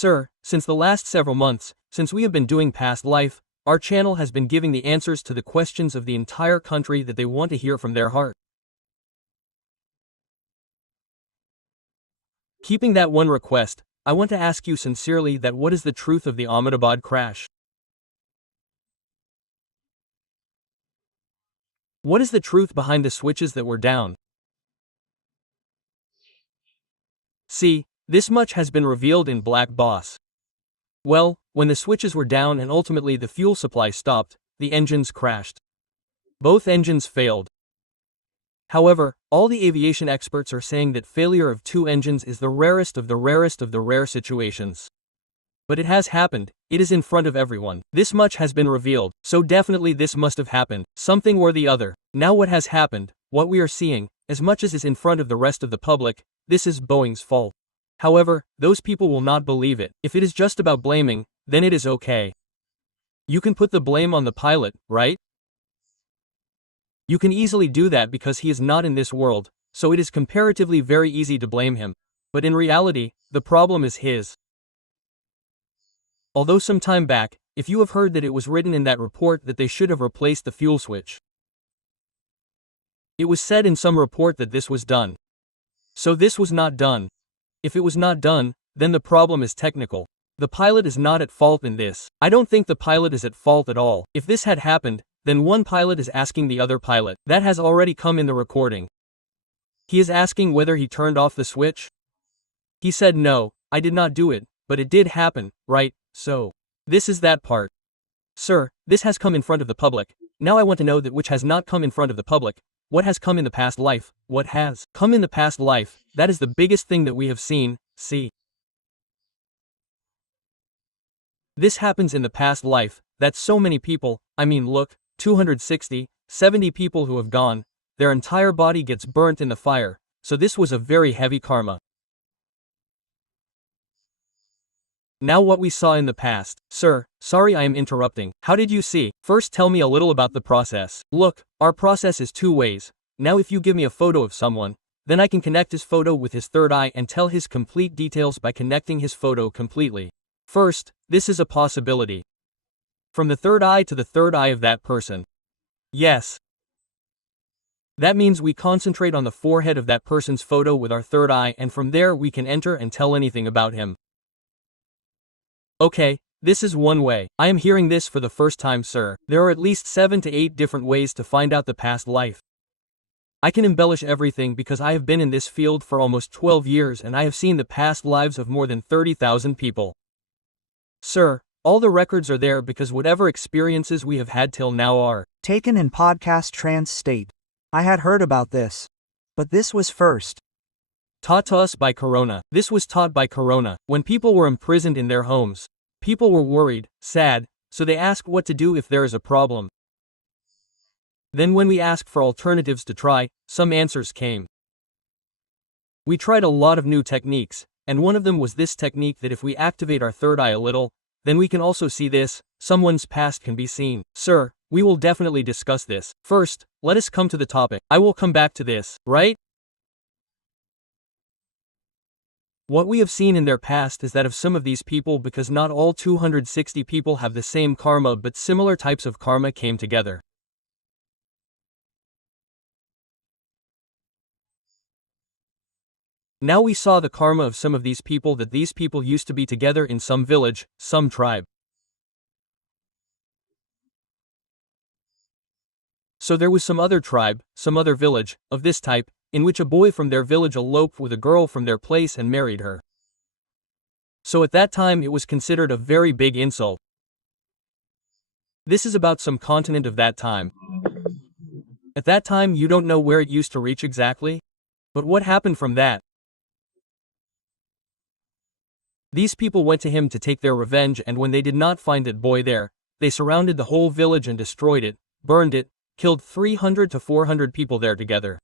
Sir, since the last several months, since we have been doing Past Life, our channel has been giving the answers to the questions of the entire country that they want to hear from their heart. Keeping that one request, I want to ask you sincerely that what is the truth of the Ahmedabad crash? What is the truth behind the switches that were down? See, this much has been revealed in Black Boss. Well, when the switches were down and ultimately the fuel supply stopped, the engines crashed. Both engines failed. However, all the aviation experts are saying that failure of two engines is the rarest of the rarest of the rare situations. But it has happened, it is in front of everyone. This much has been revealed, so definitely this must have happened, something or the other. Now what has happened, what we are seeing, as much as is in front of the rest of the public, this is Boeing's fault. However, those people will not believe it. If it is just about blaming, then it is okay. You can put the blame on the pilot, right? You can easily do that because he is not in this world, so it is comparatively very easy to blame him. But in reality, the problem is his. Although some time back, if you have heard that it was written in that report that they should have replaced the fuel switch. It was said in some report that this was done. So this was not done. If it was not done, then the problem is technical. The pilot is not at fault in this. I don't think the pilot is at fault at all. If this had happened, then one pilot is asking the other pilot. That has already come in the recording. He is asking whether he turned off the switch. He said no, I did not do it, but it did happen, right? So, this is that part. Sir, this has come in front of the public. Now I want to know that which has not come in front of the public. What has come in the past life? What has come in the past life? That is the biggest thing that we have seen. See. This happens in the past life, that so many people, I mean look, 260, 70 people who have gone, their entire body gets burnt in the fire, so this was a very heavy karma. Now what we saw in the past. Sir, sorry I am interrupting. How did you see? First tell me a little about the process. Look, our process is two ways. Now if you give me a photo of someone, then I can connect his photo with his third eye and tell his complete details by connecting his photo completely. First, this is a possibility. From the third eye to the third eye of that person. Yes. That means we concentrate on the forehead of that person's photo with our third eye and from there we can enter and tell anything about him. Okay, this is one way. I am hearing this for the first time, sir. There are at least 7 to 8 different ways to find out the past life. I can embellish everything because I have been in this field for almost 12 years and I have seen the past lives of more than 30,000 people. Sir, all the records are there because whatever experiences we have had till now are taken in podcast trans state. I had heard about this. But this was first taught to us by Corona. This was taught by Corona. When people were imprisoned in their homes, people were worried, sad, so they asked what to do if there is a problem. Then when we asked for alternatives to try, some answers came. We tried a lot of new techniques, and one of them was this technique that if we activate our third eye a little, then we can also see this, someone's past can be seen. Sir, we will definitely discuss this. First, let us come to the topic. I will come back to this, right? What we have seen in their past is that of some of these people because not all 260 people have the same karma but similar types of karma came together. Now we saw the karma of some of these people that these people used to be together in some village, some tribe. So there was some other tribe, some other village, of this type, in which a boy from their village eloped with a girl from their place and married her. So at that time it was considered a very big insult. This is about some continent of that time. At that time you don't know where it used to reach exactly? But what happened from that? These people went to him to take their revenge and when they did not find that boy there, they surrounded the whole village and destroyed it, burned it, killed 300 to 400 people there together.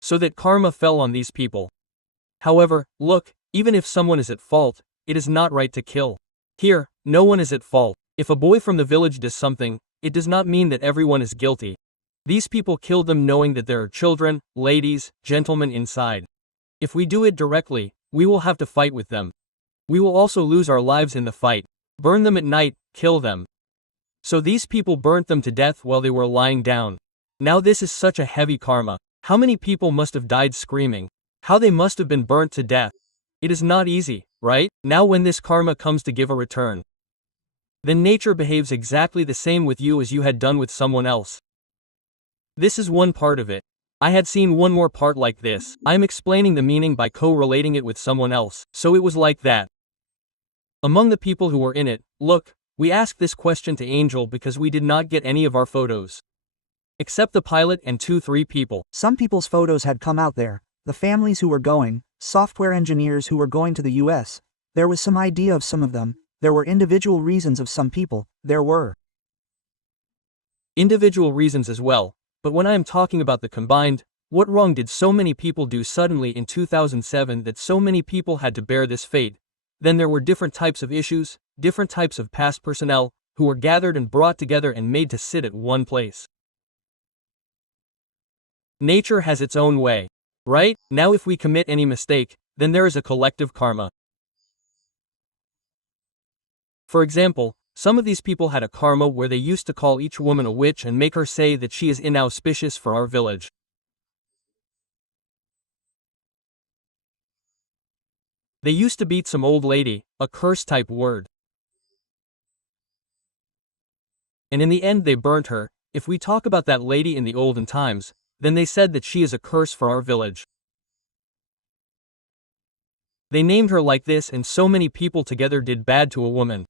So that karma fell on these people. However, look, even if someone is at fault, it is not right to kill. Here, no one is at fault. If a boy from the village does something, it does not mean that everyone is guilty. These people killed them knowing that there are children, ladies, gentlemen inside. If we do it directly, we will have to fight with them. We will also lose our lives in the fight. Burn them at night, kill them. So these people burnt them to death while they were lying down. Now this is such a heavy karma. How many people must have died screaming? How they must have been burnt to death. It is not easy, right? Now when this karma comes to give a return, then nature behaves exactly the same with you as you had done with someone else. This is one part of it. I had seen one more part like this. I am explaining the meaning by co-relating it with someone else. So it was like that. Among the people who were in it, look, we asked this question to Angel because we did not get any of our photos. Except the pilot and 2-3 people. Some people's photos had come out there. The families who were going, software engineers who were going to the US. There was some idea of some of them. There were individual reasons of some people. There were individual reasons as well. But when I am talking about the combined, what wrong did so many people do suddenly in 2007 that so many people had to bear this fate? Then there were different types of issues, different types of past personnel, who were gathered and brought together and made to sit at one place. Nature has its own way. Right? Now if we commit any mistake, then there is a collective karma. For example, some of these people had a karma where they used to call each woman a witch and make her say that she is inauspicious for our village. They used to beat some old lady, a curse type word. And in the end they burnt her. If we talk about that lady in the olden times, then they said that she is a curse for our village. They named her like this and so many people together did bad to a woman.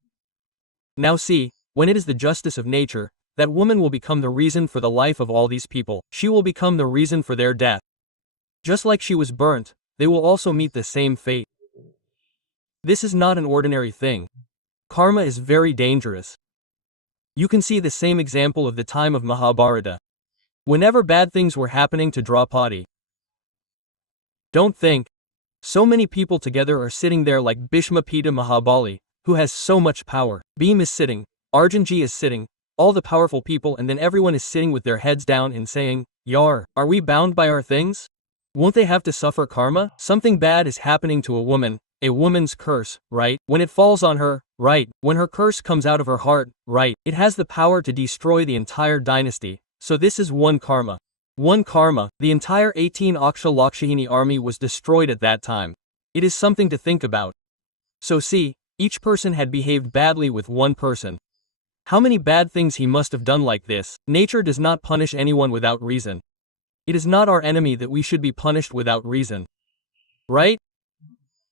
Now see, when it is the justice of nature, that woman will become the reason for the life of all these people. She will become the reason for their death. Just like she was burnt, they will also meet the same fate. This is not an ordinary thing. Karma is very dangerous. You can see the same example of the time of Mahabharata. Whenever bad things were happening to Draupadi. Don't think. So many people together are sitting there like Bhishma Pita Mahabali, who has so much power. Bhim is sitting, Arjunji is sitting, all the powerful people, and then everyone is sitting with their heads down and saying, Yar, are we bound by our things? Won't they have to suffer karma? Something bad is happening to a woman's curse, right? When it falls on her, right? When her curse comes out of her heart, right? It has the power to destroy the entire dynasty. So this is one karma. One karma, the entire 18 Aksha Lakshmini army was destroyed at that time. It is something to think about. So see, each person had behaved badly with one person. How many bad things he must have done like this. Nature does not punish anyone without reason. It is not our enemy that we should be punished without reason. Right?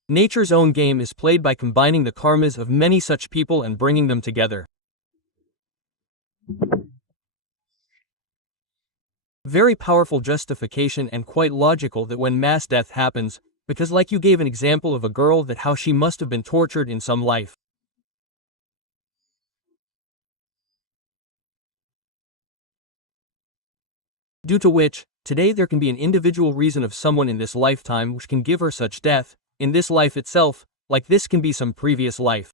Nature's own game is played by combining the karmas of many such people and bringing them together. Very powerful justification and quite logical that when mass death happens, because like you gave an example of a girl that how she must have been tortured in some life. Due to which, today there can be an individual reason of someone in this lifetime which can give her such death, in this life itself, like this can be some previous life.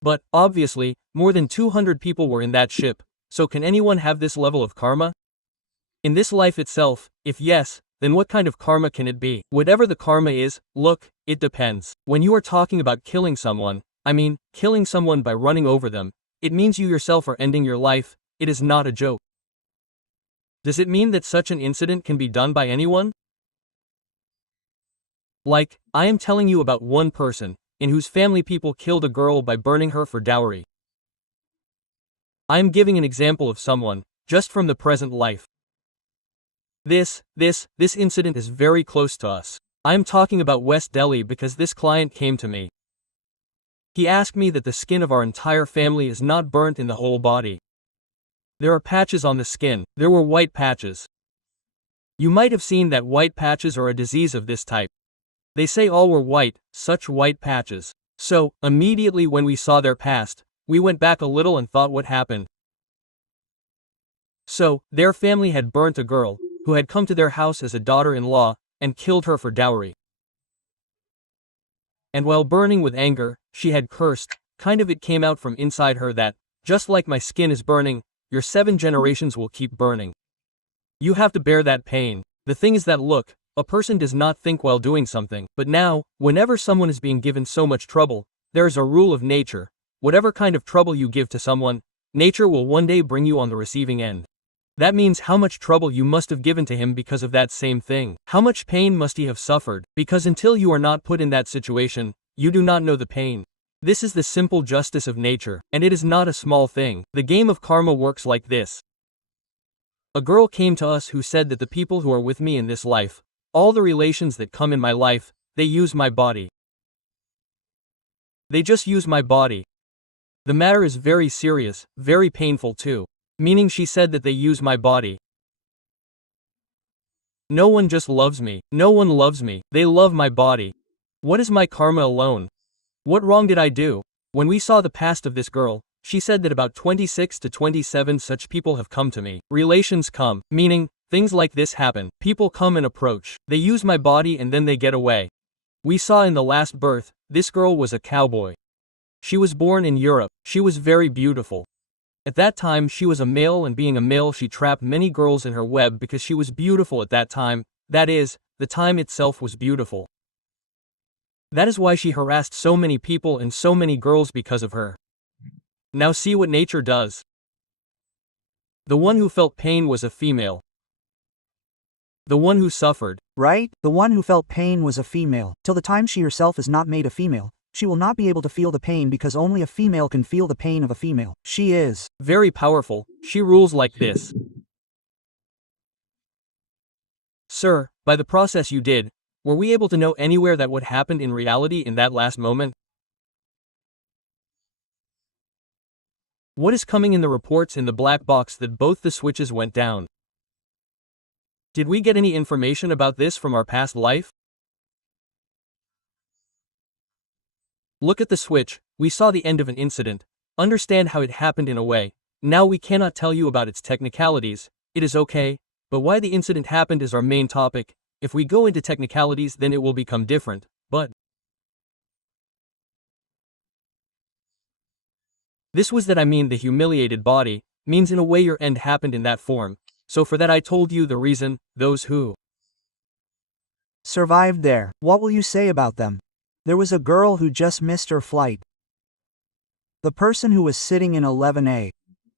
But, obviously, more than 200 people were in that ship, so can anyone have this level of karma? In this life itself, if yes, then what kind of karma can it be? Whatever the karma is, look, it depends. When you are talking about killing someone, I mean, killing someone by running over them, it means you yourself are ending your life, it is not a joke. Does it mean that such an incident can be done by anyone? Like, I am telling you about one person, in whose family people killed a girl by burning her for dowry. I am giving an example of someone, just from the present life. This incident is very close to us. I am talking about West Delhi because this client came to me. He asked me that the skin of our entire family is not burnt in the whole body. There are patches on the skin. There were white patches. You might have seen that white patches are a disease of this type. They say all were white, such white patches. So, immediately when we saw their past, we went back a little and thought what happened. So, their family had burnt a girl, who had come to their house as a daughter-in-law, and killed her for dowry. And while burning with anger, she had cursed, kind of it came out from inside her that, just like my skin is burning, your 7 generations will keep burning. You have to bear that pain. The thing is that look, a person does not think while doing something, but now, whenever someone is being given so much trouble, there is a rule of nature. Whatever kind of trouble you give to someone, nature will one day bring you on the receiving end. That means how much trouble you must have given to him because of that same thing. How much pain must he have suffered, because until you are not put in that situation, you do not know the pain. This is the simple justice of nature, and it is not a small thing. The game of karma works like this. A girl came to us who said that the people who are with me in this life, all the relations that come in my life, they use my body. They just use my body. The matter is very serious, very painful too. Meaning she said that they use my body. No one just loves me. No one loves me. They love my body. What is my karma alone? What wrong did I do? When we saw the past of this girl, she said that about 26 to 27 such people have come to me. Relations come, meaning, things like this happen. People come and approach. They use my body and then they get away. We saw in the last birth, this girl was a cowboy. She was born in Europe. She was very beautiful. At that time she was a male, and being a male she trapped many girls in her web because she was beautiful at that time, that is, the time itself was beautiful. That is why she harassed so many people and so many girls because of her. Now see what nature does. The one who felt pain was a female. The one who suffered. Right? The one who felt pain was a female. Till the time she herself is not made a female, she will not be able to feel the pain because only a female can feel the pain of a female. She is very powerful. She rules like this. Sir, by the process you did, were we able to know anywhere that what happened in reality in that last moment? What is coming in the reports in the black box that both the switches went down? Did we get any information about this from our past life? Look at the switch, we saw the end of an incident. Understand how it happened in a way. Now we cannot tell you about its technicalities, it is okay, but why the incident happened is our main topic. If we go into technicalities then it will become different, but this was that I mean the humiliated body, means in a way your end happened in that form. So for that I told you the reason, those who survived there. What will you say about them? There was a girl who just missed her flight. The person who was sitting in 11A.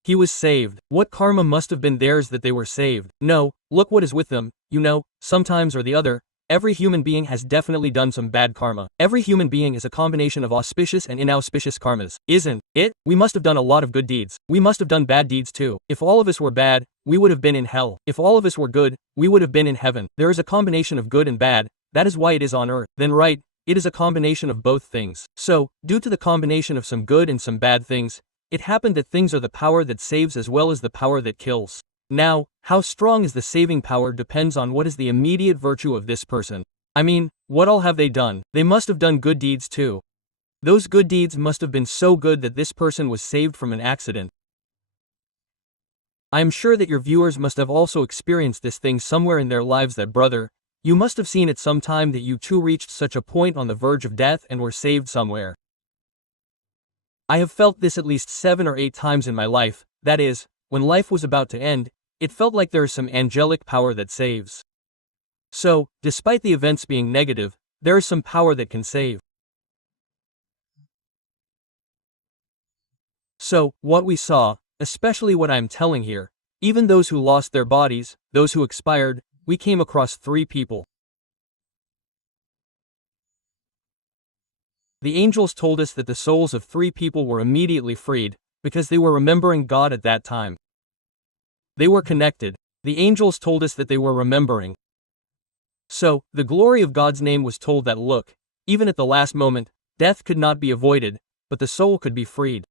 He was saved. What karma must have been theirs that they were saved? No, look what is with them, you know, sometimes or the other, every human being has definitely done some bad karma. Every human being is a combination of auspicious and inauspicious karmas, isn't it? We must have done a lot of good deeds. We must have done bad deeds too. If all of us were bad, we would have been in hell. If all of us were good, we would have been in heaven. There is a combination of good and bad, that is why it is on earth. Then right, it is a combination of both things. So, due to the combination of some good and some bad things, it happened that things are the power that saves as well as the power that kills. Now, how strong is the saving power depends on what is the immediate virtue of this person. I mean, what all have they done? They must have done good deeds too. Those good deeds must have been so good that this person was saved from an accident. I am sure that your viewers must have also experienced this thing somewhere in their lives, that brother, you must have seen at some time that you too reached such a point on the verge of death and were saved somewhere. I have felt this at least 7 or 8 times in my life, that is, when life was about to end, it felt like there is some angelic power that saves. So, despite the events being negative, there is some power that can save. So, what we saw, especially what I am telling here, even those who lost their bodies, those who expired, we came across 3 people. The angels told us that the souls of 3 people were immediately freed, because they were remembering God at that time. They were connected. The angels told us that they were remembering. So, the glory of God's name was told that look, even at the last moment, death could not be avoided, but the soul could be freed.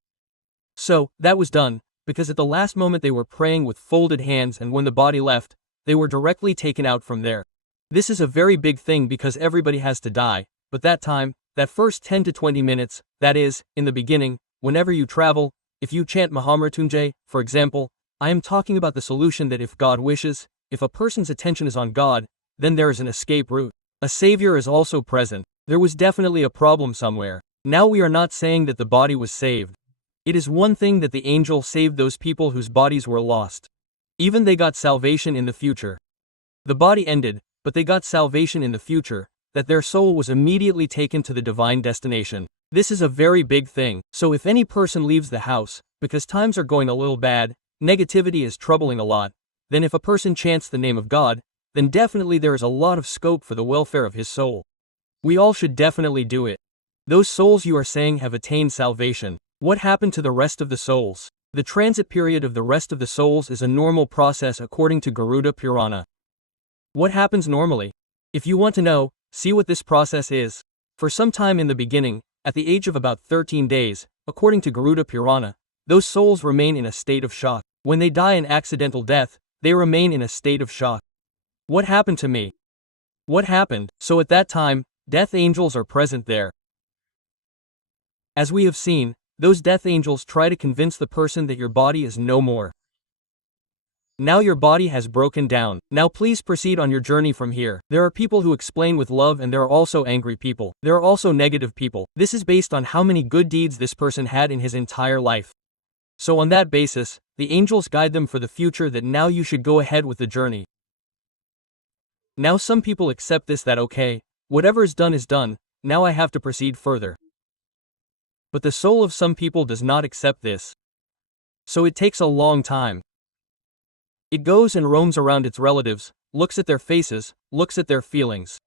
So, that was done, because at the last moment they were praying with folded hands, and when the body left, they were directly taken out from there. This is a very big thing because everybody has to die, but that time, that first 10 to 20 minutes, that is, in the beginning, whenever you travel, if you chant Mahamrityunjay, for example, I am talking about the solution that if God wishes, if a person's attention is on God, then there is an escape route. A savior is also present. There was definitely a problem somewhere. Now we are not saying that the body was saved. It is one thing that the angel saved those people whose bodies were lost. Even they got salvation in the future. The body ended, but they got salvation in the future, that their soul was immediately taken to the divine destination. This is a very big thing, so if any person leaves the house, because times are going a little bad, negativity is troubling a lot, then if a person chants the name of God, then definitely there is a lot of scope for the welfare of his soul. We all should definitely do it. Those souls you are saying have attained salvation. What happened to the rest of the souls? The transit period of the rest of the souls is a normal process according to Garuda Purana. What happens normally? If you want to know, see what this process is. For some time in the beginning, at the age of about 13 days, according to Garuda Purana, those souls remain in a state of shock. When they die an accidental death, they remain in a state of shock. What happened to me? What happened? So at that time, death angels are present there. As we have seen, those death angels try to convince the person that your body is no more. Now your body has broken down. Now please proceed on your journey from here. There are people who explain with love and there are also angry people. There are also negative people. This is based on how many good deeds this person had in his entire life. So on that basis, the angels guide them for the future that now you should go ahead with the journey. Now some people accept this that okay, whatever is done, now I have to proceed further. But the soul of some people does not accept this. So it takes a long time. It goes and roams around its relatives, looks at their faces, looks at their feelings.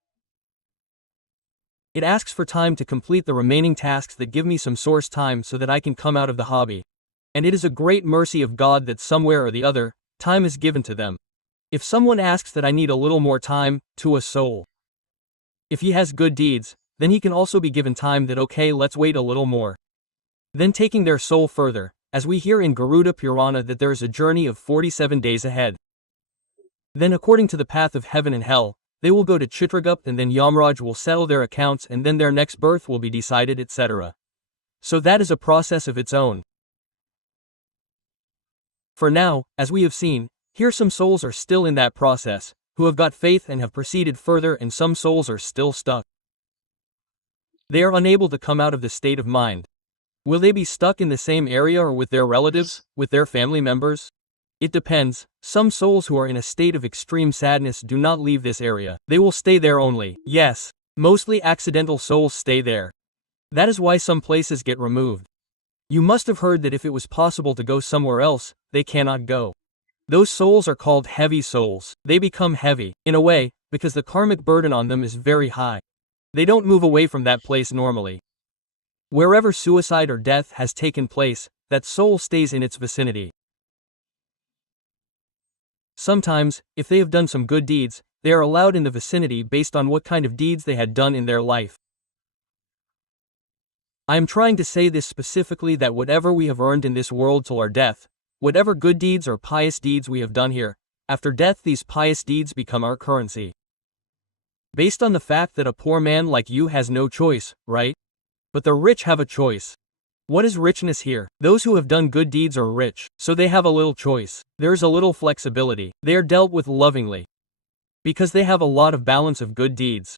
It asks for time to complete the remaining tasks that give me some source time so that I can come out of the hobby. And it is a great mercy of God that somewhere or the other, time is given to them. If someone asks that I need a little more time, to a soul. If he has good deeds, then he can also be given time that okay, let's wait a little more. Then taking their soul further, as we hear in Garuda Purana that there is a journey of 47 days ahead. Then according to the path of heaven and hell, they will go to Chitragupt and then Yamraj will settle their accounts and then their next birth will be decided, etc. So that is a process of its own. For now, as we have seen, here some souls are still in that process, who have got faith and have proceeded further, and some souls are still stuck. They are unable to come out of the state of mind. Will they be stuck in the same area or with their relatives, with their family members? It depends. Some souls who are in a state of extreme sadness do not leave this area. They will stay there only. Yes, mostly accidental souls stay there. That is why some places get removed. You must have heard that if it was possible to go somewhere else, they cannot go. Those souls are called heavy souls. They become heavy, in a way, because the karmic burden on them is very high. They don't move away from that place normally. Wherever suicide or death has taken place, that soul stays in its vicinity. Sometimes, if they have done some good deeds, they are allowed in the vicinity based on what kind of deeds they had done in their life. I am trying to say this specifically that whatever we have earned in this world till our death, whatever good deeds or pious deeds we have done here, after death these pious deeds become our currency. Based on the fact that a poor man like you has no choice, right? But the rich have a choice. What is richness here? Those who have done good deeds are rich, so they have a little choice. There is a little flexibility. They are dealt with lovingly. Because they have a lot of balance of good deeds.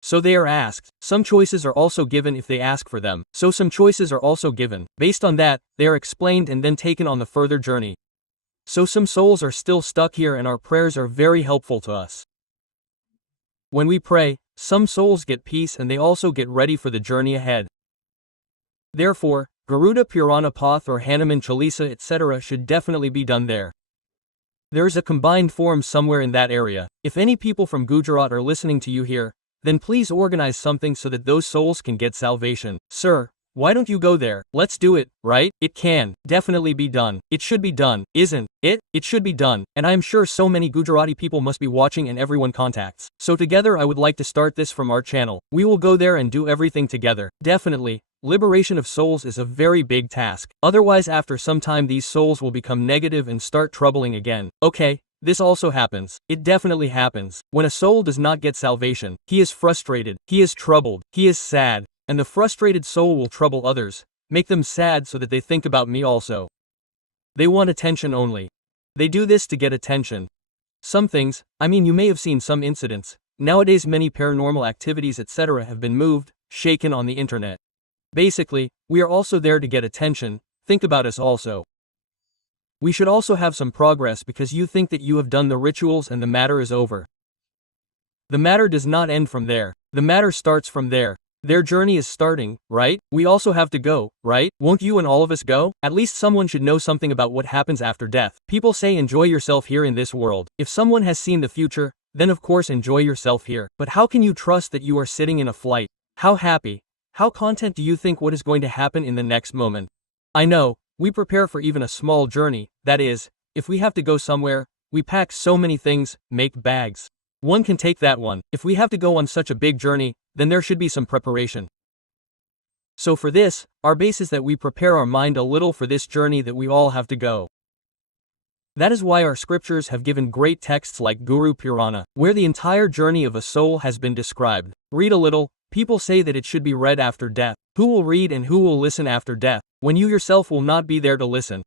So they are asked. Some choices are also given if they ask for them. So some choices are also given. Based on that, they are explained and then taken on the further journey. So some souls are still stuck here and our prayers are very helpful to us. When we pray, some souls get peace and they also get ready for the journey ahead. Therefore, Garuda Purana Path or Hanuman Chalisa etc. should definitely be done there. There is a combined form somewhere in that area. If any people from Gujarat are listening to you here, then please organize something so that those souls can get salvation. Sir, why don't you go there? Let's do it, right? It can definitely be done. It should be done, isn't it? It should be done, and I am sure so many Gujarati people must be watching and everyone contacts. So together I would like to start this from our channel. We will go there and do everything together. Definitely, liberation of souls is a very big task. Otherwise after some time these souls will become negative and start troubling again. Okay. This also happens. It definitely happens. When a soul does not get salvation, he is frustrated, he is troubled, he is sad, and the frustrated soul will trouble others, make them sad so that they think about me also. They want attention only. They do this to get attention. Some things, you may have seen some incidents. Nowadays many paranormal activities etc. have been moved, shaken on the internet. Basically, we are also there to get attention, think about us also. We should also have some progress because you think that you have done the rituals and the matter is over. The matter does not end from there. The matter starts from there. Their journey is starting, right? We also have to go, right? Won't you and all of us go? At least someone should know something about what happens after death. People say enjoy yourself here in this world. If someone has seen the future, then of course enjoy yourself here. But how can you trust that you are sitting in a flight? How happy, how content do you think what is going to happen in the next moment? I know, we prepare for even a small journey, that is, if we have to go somewhere, we pack so many things, make bags. One can take that one. If we have to go on such a big journey, then there should be some preparation. So for this, our base is that we prepare our mind a little for this journey that we all have to go. That is why our scriptures have given great texts like Guru Purana, where the entire journey of a soul has been described. Read a little. People say that it should be read after death. Who will read and who will listen after death, when you yourself will not be there to listen?